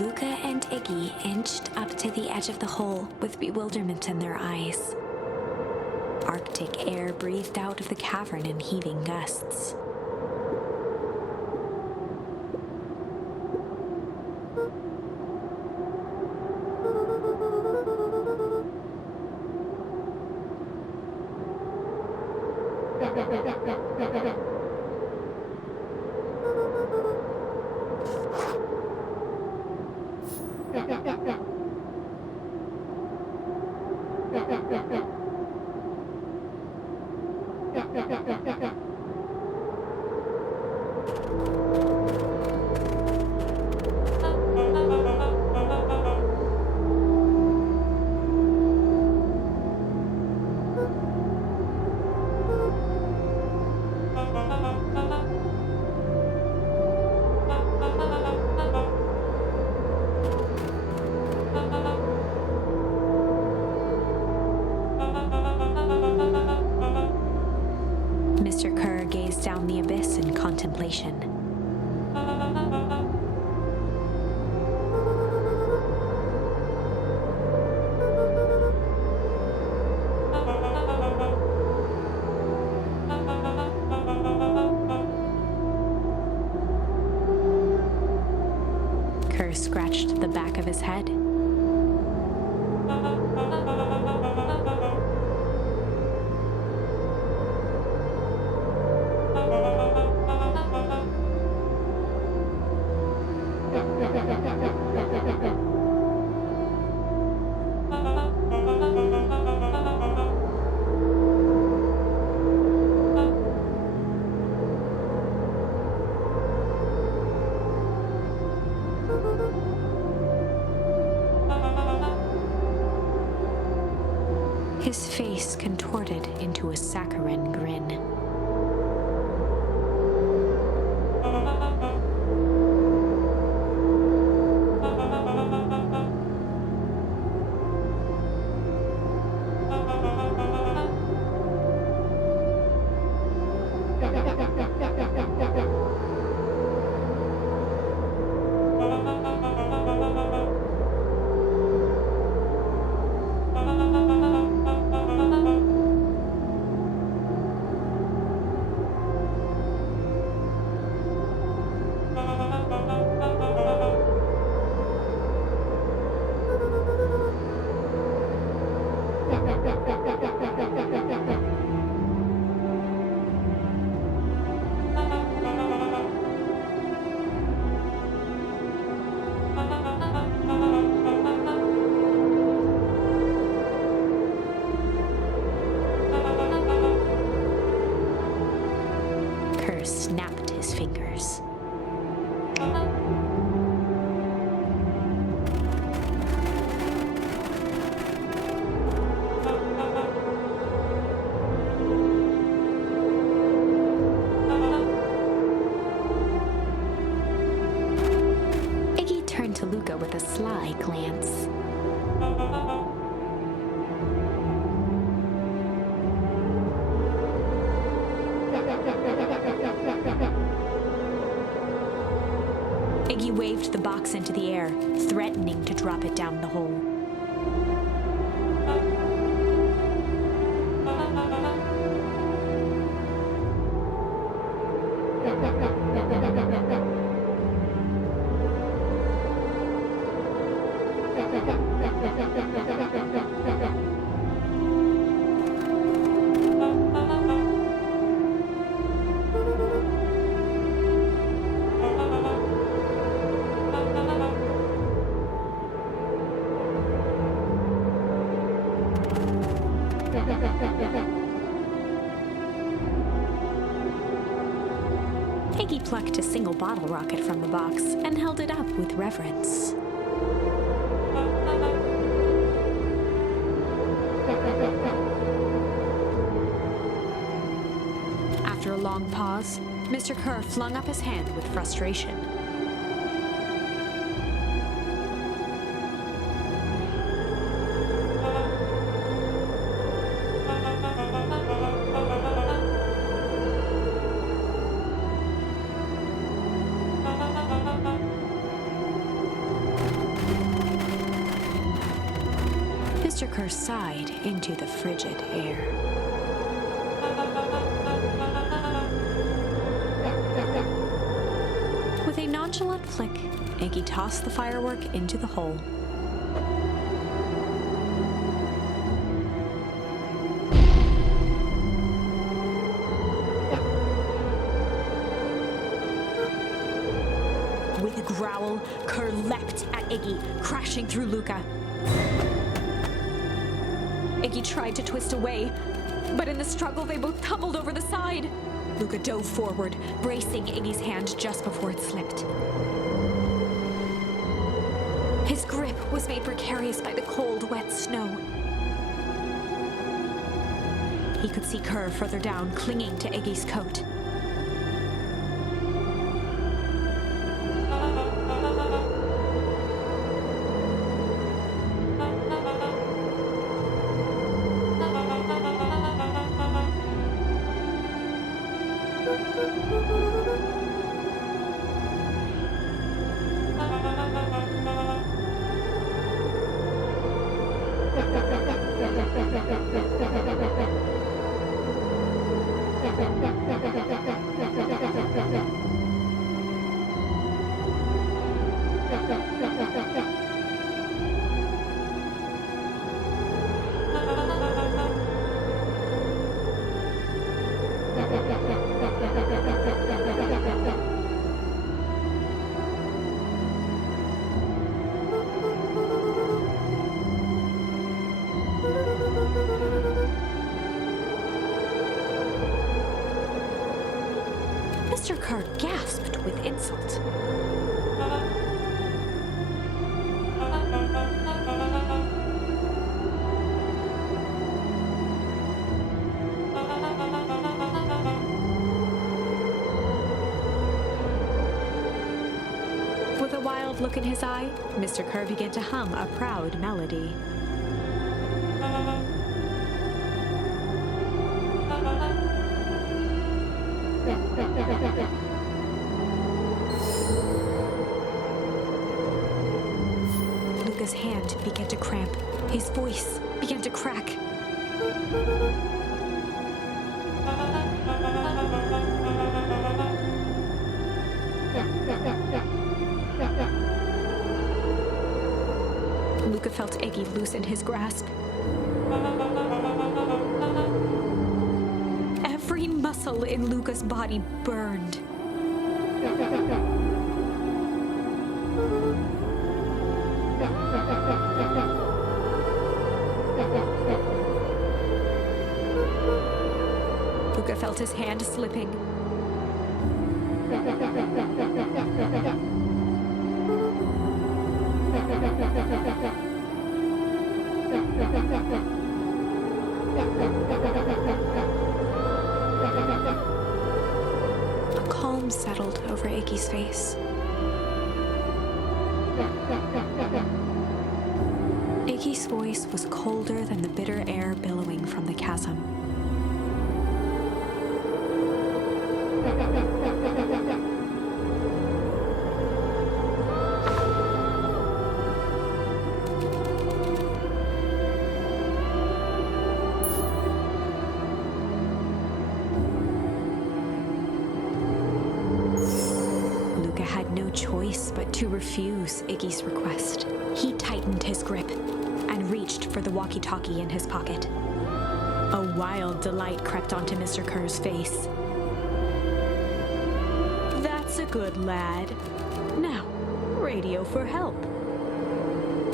Luca and Iggy inched up to the edge of the hole with bewilderment in their eyes. Arctic air breathed out of the cavern in heaving gusts. Mr. Kerr gazed down the abyss in contemplation. Kerr scratched the back of his head. His face contorted into a saccharine grin. Kerr snapped his fingers. Iggy turned to Luca with a sly glance. Iggy waved the box into the air, threatening to drop it down the hole. Iggy plucked a single bottle rocket from the box and held it up with reverence. After a long pause, Mr. Kerr flung up his hand with frustration. Mr. Kerr sighed into the frigid air. With a nonchalant flick, Iggy tossed the firework into the hole. With a growl, Kerr leapt at Iggy, crashing through Luca. Iggy tried to twist away, but in the struggle they both tumbled over the side. Luca dove forward, bracing Iggy's hand just before it slipped. His grip was made precarious by the cold, wet snow. He could see Kerr further down, clinging to Iggy's coat. Mr. Kerr gasped with insult. With a wild look in his eye, Mr. Kerr began to hum a proud melody. Luca's hand began to cramp. His voice began to crack. Luca felt Iggy loosen his grasp. Every muscle in Luca's body burned. Luca felt his hand slipping. A calm settled over Iggy's face. Iggy's voice was colder than the bitter air billowing from the chasm. Luca had no choice but to refuse Iggy's request. He tightened his grip and reached for the walkie-talkie in his pocket. A wild delight crept onto Mr. Kerr's face. That's a good lad. Now, radio for help.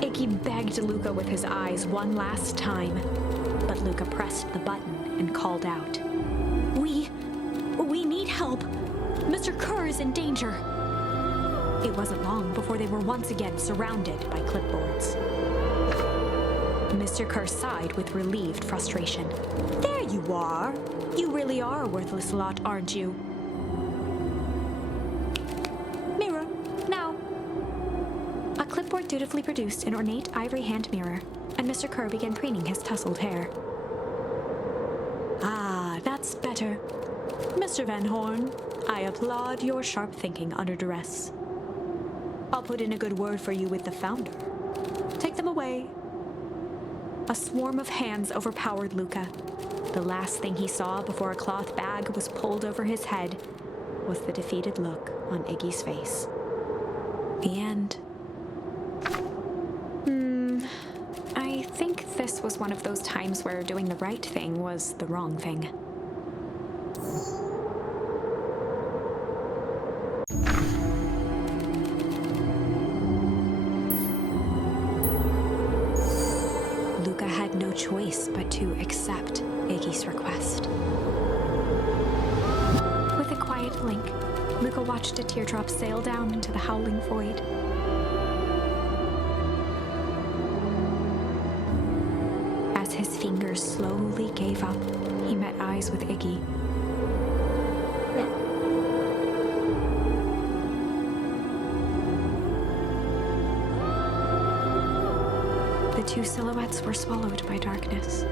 Iggy begged Luca with his eyes one last time, but Luca pressed the button and called out. We need help. Mr. Kerr is in danger! It wasn't long before they were once again surrounded by clipboards. Mr. Kerr sighed with relieved frustration. There you are! You really are a worthless lot, aren't you? Mirror, now! A clipboard dutifully produced an ornate ivory hand mirror, and Mr. Kerr began preening his tousled hair. Ah, that's better. Mr. Van Horn, I applaud your sharp thinking under duress. I'll put in a good word for you with the founder. Take them away. A swarm of hands overpowered Luca. The last thing he saw before a cloth bag was pulled over his head was the defeated look on Iggy's face. The end. I think this was one of those times where doing the right thing was the wrong thing. Luca had no choice but to accept Iggy's request. With a quiet blink, Luca watched a teardrop sail down into the howling void. As his fingers slowly gave up, he met eyes with Iggy. The two silhouettes were swallowed by darkness.